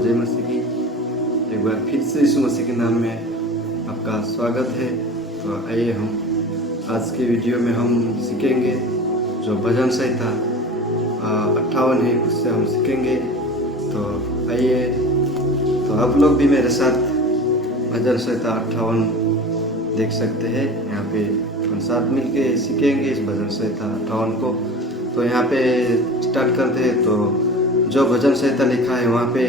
जय मसीह की। एक बार फिर से यीशु मसीह के नाम में आपका स्वागत है। तो आइए हम आज के वीडियो में हम सीखेंगे जो भजन संहिता 58 है उससे हम सीखेंगे। तो आइए, तो आप लोग भी मेरे साथ भजन संहिता 58 देख सकते हैं। यहाँ पे हम साथ मिलके सीखेंगे इस भजन संहिता 58 को। तो यहाँ पे स्टार्ट करते हैं। तो जो भजन संहिता लिखा है वहाँ पे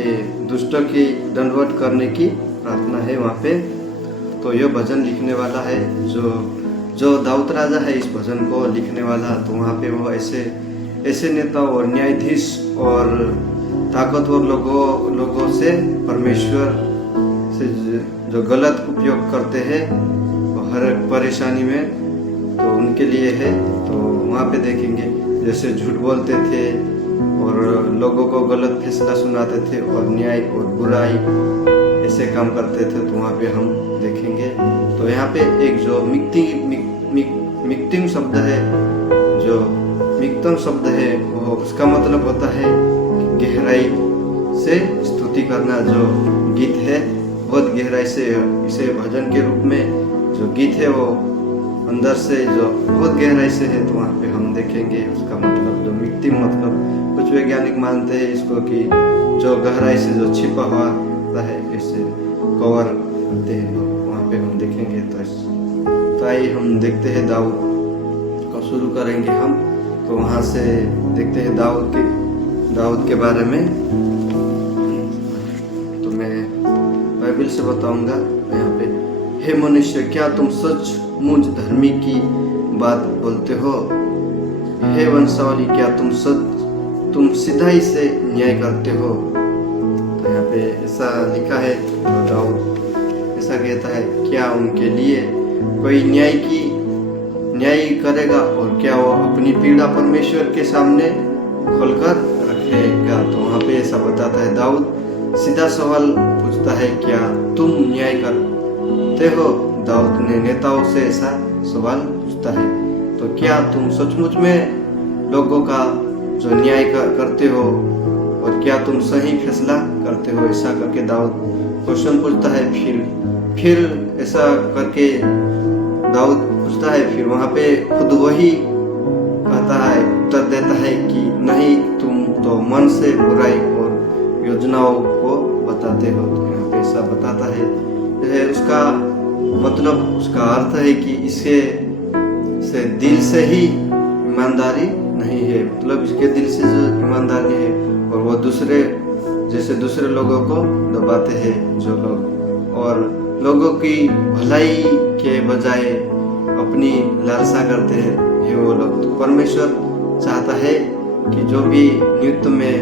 दुष्टों की दंडवत करने की प्रार्थना है वहाँ पे। तो यह भजन लिखने वाला है जो दाऊद राजा है, इस भजन को लिखने वाला। तो वहाँ पे वो ऐसे नेता और न्यायाधीश और ताकतवर लोगों से परमेश्वर से जो गलत उपयोग करते हैं हर एक परेशानी में, तो उनके लिए है। तो वहाँ पे देखेंगे जैसे झूठ बोलते थे और लोगों को गलत फैसला सुनाते थे और न्याय और बुराई ऐसे काम करते थे। तो वहाँ पे हम देखेंगे। तो यहाँ पे एक जो मिक्तिम शब्द है, जो मिक्तम शब्द है, वो उसका मतलब होता है गहराई से स्तुति करना। जो गीत है बहुत गहराई से, इसे भजन के रूप में जो गीत है वो अंदर से जो बहुत गहराई से है। तो वहाँ पे हम देखेंगे उसका मतलब, जो मिक्तिम मतलब कुछ वैज्ञानिक मानते हैं इसको कि जो गहराई से जो छिपा हुआ है ऐसे कवर करते हैं लोग। वहाँ पे हम देखेंगे। तो आइए हम देखते हैं दाऊद को शुरू करेंगे हम। तो वहाँ से देखते हैं दाऊद के बारे में। तो मैं बाइबल से बताऊंगा यहाँ पे। हे मनुष्य, क्या तुम सचमुच धर्मी की बात बोलते हो? हे वंशावली, क्या तुम सिधाई से न्याय करते हो? तो यहाँ पे ऐसा लिखा है। तो दाऊद ऐसा कहता है, क्या उनके लिए कोई न्याय करेगा और क्या वो अपनी पीड़ा परमेश्वर के सामने खोलकर रखेगा? तो वहाँ पे ऐसा बताता है, दाऊद सीधा सवाल पूछता है, क्या तुम न्याय करते हो? दाऊद ने नेताओं से ऐसा सवाल पूछता है। तो क्या तुम सचमुच में लोगों का जो न्याय करते हो और क्या तुम सही फैसला करते हो? ऐसा करके दाऊद क्वेश्चन पूछता है। फिर ऐसा करके दाऊद पूछता है, फिर वहाँ पे खुद वही कहता है, उत्तर देता है कि नहीं, तुम तो मन से बुराई और योजनाओं को बताते हो। तो यहाँ पे ऐसा बताता है। उसका मतलब, उसका अर्थ है कि इसे दिल से ही ईमानदारी नहीं है। मतलब इसके दिल से जो ईमानदारी है और वो दूसरे लोगों को दबाते हैं जो लोग, और लोगों की भलाई के बजाय अपनी लालसा करते हैं वो लोग। तो परमेश्वर चाहता है कि जो भी नृत्य में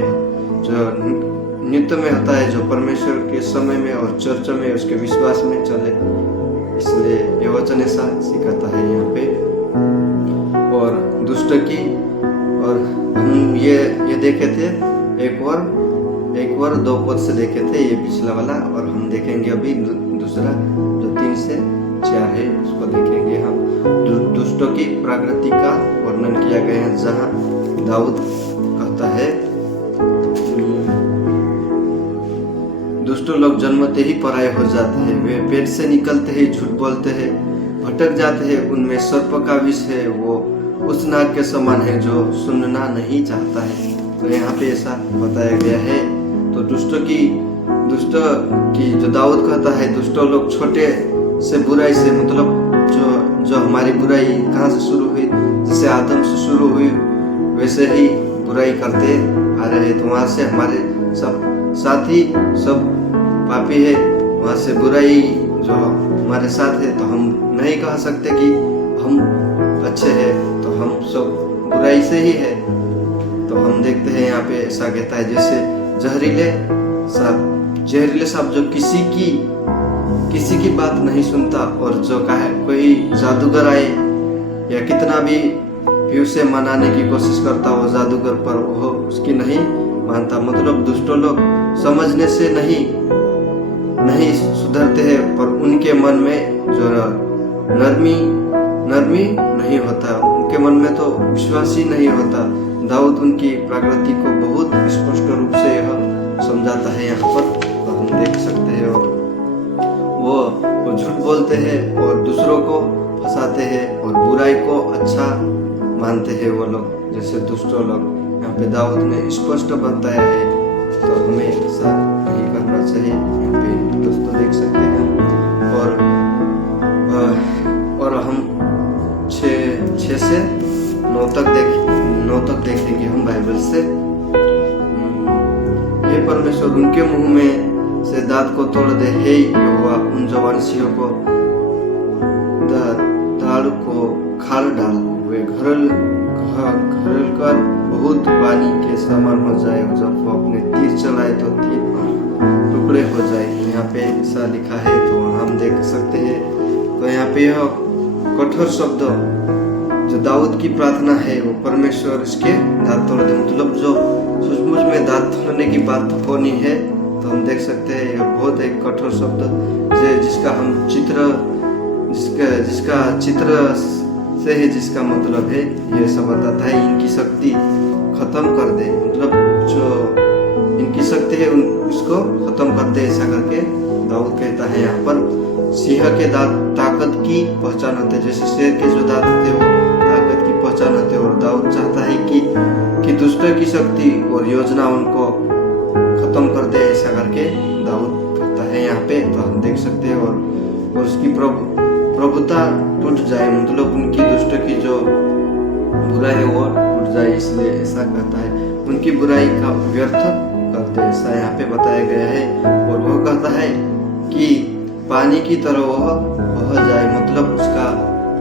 होता है, जो परमेश्वर के समय में और चर्चा में उसके विश्वास में चले। इसलिए ये वचन ऐसा सिखाता है यहाँ पे। और दुष्ट की, और हम ये देखे थे एक और 2 पद से देखे थे, ये पिछला वाला। और हम देखेंगे अभी दूसरा जो 3 से 4 है, उसको देखेंगे हम। दुष्टों की प्रकृति का वर्णन किया गया है, जहाँ दाऊद कहता है, दुष्ट लोग जन्मते ही पराये हो जाते हैं, वे पेट से निकलते ही झूठ बोलते हैं, भटक जाते हैं, उनमें सर्प का विष है, वो उस नाग के समान है जो सुनना नहीं चाहता है। तो यहाँ पे ऐसा बताया गया है। तो दुष्ट की जो दाऊद कहता है, दुष्टों लोग छोटे से बुराई से, मतलब जो हमारी बुराई कहाँ से शुरू हुई, जैसे आदम से शुरू हुई वैसे ही बुराई करते आ रहे हैं। तो वहाँ से हमारे सब साथी सब पापी है, वहाँ से बुराई जो हमारे साथ है। तो हम नहीं कह सकते कि हम अच्छे हैं, तो हम सब बुराई से ही है। तो हम देखते हैं यहाँ पे ऐसा कहता है, जैसे जहरीले सांप जो किसी की बात नहीं सुनता, और जो कहे कोई जादूगर आए या कितना भी उसे मनाने की कोशिश करता वो जादूगर, पर वो उसकी नहीं मानता। मतलब दुष्टों लोग समझने से नहीं सुधरते हैं, पर उनके मन में जो नरमी नहीं होता, उनके मन में तो विश्वास ही नहीं होता। दाऊद उनकी प्रकृति को बहुत स्पष्ट रूप से यह समझाता है यहाँ पर, तो हम देख सकते हैं। और वो झूठ बोलते हैं और दूसरों को फंसाते हैं और बुराई को अच्छा मानते हैं वो लोग, जैसे दुष्टों लोग। यहाँ पे दाऊद ने स्पष्ट बताया है, तो हमें ऐसा नहीं करना चाहिए। यहाँ पे दोस्तों देख सकते हैं। और हम 6 से 9 तक देखेंगे हम बाइबल से। हे परमेश्वर, उनके मुंह में से दांत को तोड़ दे। हे यहोवा, उन जवानसियों को दाढ़ को खाड़ डाल। वे घरल कर बहुत पानी के समान हो जाए। जब वो अपने तीर चलाए तो तीर टुकड़े हो जाए। यहाँ पे ऐसा लिखा है, तो हम देख सकते हैं। तो यहाँ पे यह कठोर शब्द जो दाऊद की प्रार्थना है, वो परमेश्वर इसके दांत तोड़ दे। मतलब जो सचमुच में दांत तोड़ने की बात होनी है, तो हम देख सकते हैं यह बहुत एक कठोर शब्द जिसका हम जिसका चित्र से है, जिसका मतलब है ये सब बताता है इनकी शक्ति खत्म कर दे। मतलब जो इनकी शक्ति है उसको खत्म कर दे, ऐसा करके दाऊद कहता है। यहाँ पर सिंह के दांत ताकत की पहचान होते हैं, जैसे शेर के जो दांत होते हैं वो ताकत की पहचान होते हैं। और दाऊद चाहता है कि दुष्ट की शक्ति और योजना उनको खत्म कर दे, ऐसा करके दाऊद कहता है यहाँ पे। तो हम देख सकते हैं। और उसकी प्रभुता टूट जाए, मतलब उनकी दुष्ट की जो बुराई है वो टूट जाए, इसलिए ऐसा कहता है। उनकी बुराई का व्यर्थ कर दे, ऐसा यहाँ पे बताया गया है। और वो कहता है कि पानी की तरह वह बह जाए, मतलब उसका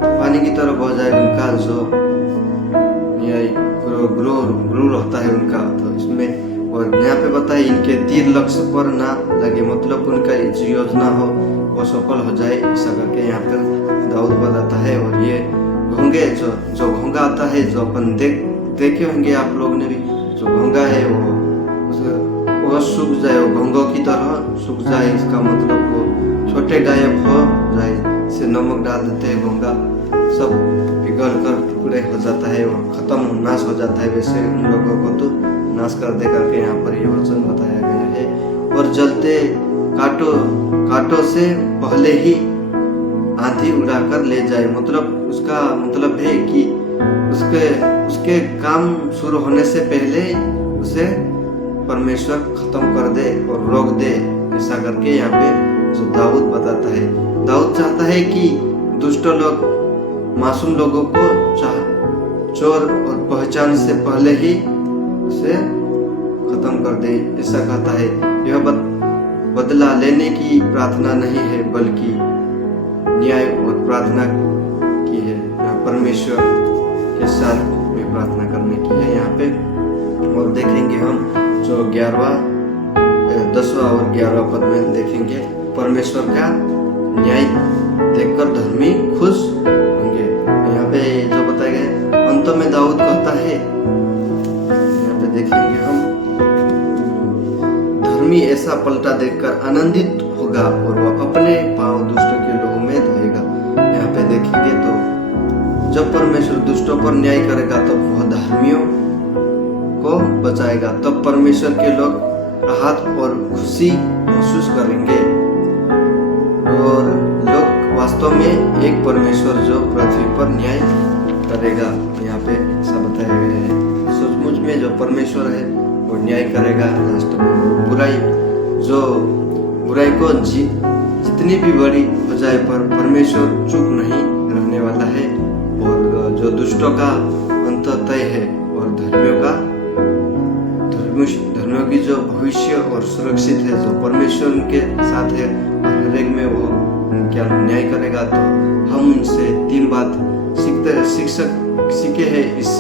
पानी की तरह बह जाए उनका जो गुरूर होता है उनका। तो इसमें और यहाँ पे बताए इनके तीर लक्ष्य पर ना लगे, मतलब उनका जो योजना हो वो सफल हो जाए, ऐसा करके यहाँ पर दाऊद बताता है। और ये घोंगे जो घोंगा आता है, जो अपन देखे होंगे आप लोग ने भी, जो घोंगा है वो सूख जाए, वो घोंगों की तरह सूख जाए। इसका मतलब वो छोटे गायब हो जाए। से नमक डाल देते हैं, घोंगा सब पिघल कर टुकड़े हो जाता है और खत्म नाश हो जाता है। वैसे उन लोगों को तो नाश कर दे करके यहाँ पर ये वचन बताया गया है। और जलते कांटों से पहले ही आंधी उड़ाकर ले जाए, मतलब उसका मतलब है कि उसके काम शुरू होने से पहले उसे परमेश्वर खत्म कर दे और रोक दे, ऐसा करके यहाँ पे जो दाऊद बताता है। दाऊद चाहता है कि दुष्ट लोग मासूम लोगों को चोर और पहचान से पहले ही उसे खत्म कर दे, ऐसा कहता है। यह बदला लेने की प्रार्थना नहीं है, बल्कि न्याय और प्रार्थना की है। परमेश्वर के साथ में प्रार्थना करने की है यहाँ पे। और देखेंगे हम जो 10वां और 11वां पद में देखेंगे, परमेश्वर का न्याय देखकर धर्मी खुश होंगे। यहाँ पे जो बताया गया अंत में दाऊद कहता है, यहाँ पे देखेंगे हम, धर्मी ऐसा पलटा देखकर आनंदित होगा और वह अपने पांव दुष्ट के लोगों में धोएगा। यहाँ पे देखेंगे तो जब परमेश्वर दुष्टों पर न्याय करेगा तो वह धर्मियों को बचाएगा, तब परमेश्वर के लोग राहत और खुशी महसूस करेंगे। और लोग वास्तव में एक परमेश्वर जो पृथ्वी पर न्याय करेगा, यहाँ पे ऐसा बताया गया है। सचमुच में जो परमेश्वर है वो न्याय करेगा लास्ट में। बुराई को जितनी भी बड़ी हो जाए पर परमेश्वर चुप नहीं रहने वाला है। और जो दुष्टों का अंत तय है और धर्मियों की जो भविष्य और सुरक्षित है, जो परमेश्वर उनके साथ है और हर एक में वो क्या न्याय करेगा। तो हम उनसे 3 बात सीखे हैं इस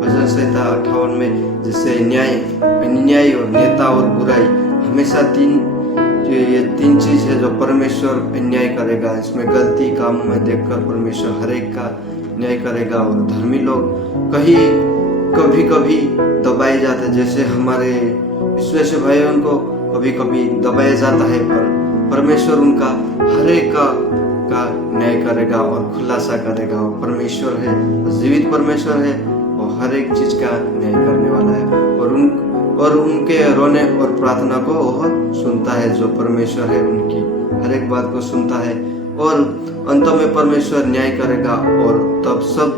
भजन संहिता 58 में, जैसे न्याय, अन्याय और नेता और बुराई। हमेशा ये 3 चीज है जो परमेश्वर अन्याय करेगा। इसमें गलती काम में देखकर परमेश्वर हर एक का न्याय करेगा। और धर्मी लोग कभी कभी दबाए जाते हैं, जैसे हमारे विश्वासी भाइयों को कभी कभी दबाया जाता है, पर परमेश्वर उनका हर एक का न्याय करेगा और खुलासा करेगा। वो परमेश्वर है, जीवित परमेश्वर है, और हर एक चीज का न्याय करने वाला है। और उनके रोने और प्रार्थना को वह सुनता है। जो परमेश्वर है उनकी हर एक बात को सुनता है और अंत में परमेश्वर न्याय करेगा और तब सब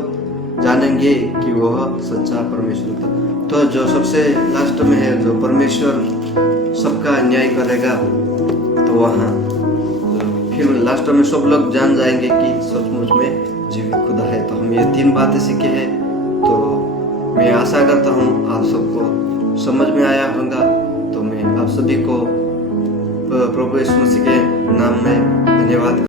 जानेंगे कि वह सच्चा परमेश्वर था। तो जो सबसे लास्ट में है, जो परमेश्वर सबका न्याय करेगा, तो वहाँ फिर लास्ट में सब लोग जान जाएंगे कि सचमुच में जीवित खुदा है। तो हम ये 3 बातें सीखे हैं। तो मैं आशा करता हूँ आप सबको समझ में आया होगा। तो मैं आप सभी को प्रभु यीशु मसीह के नाम में धन्यवाद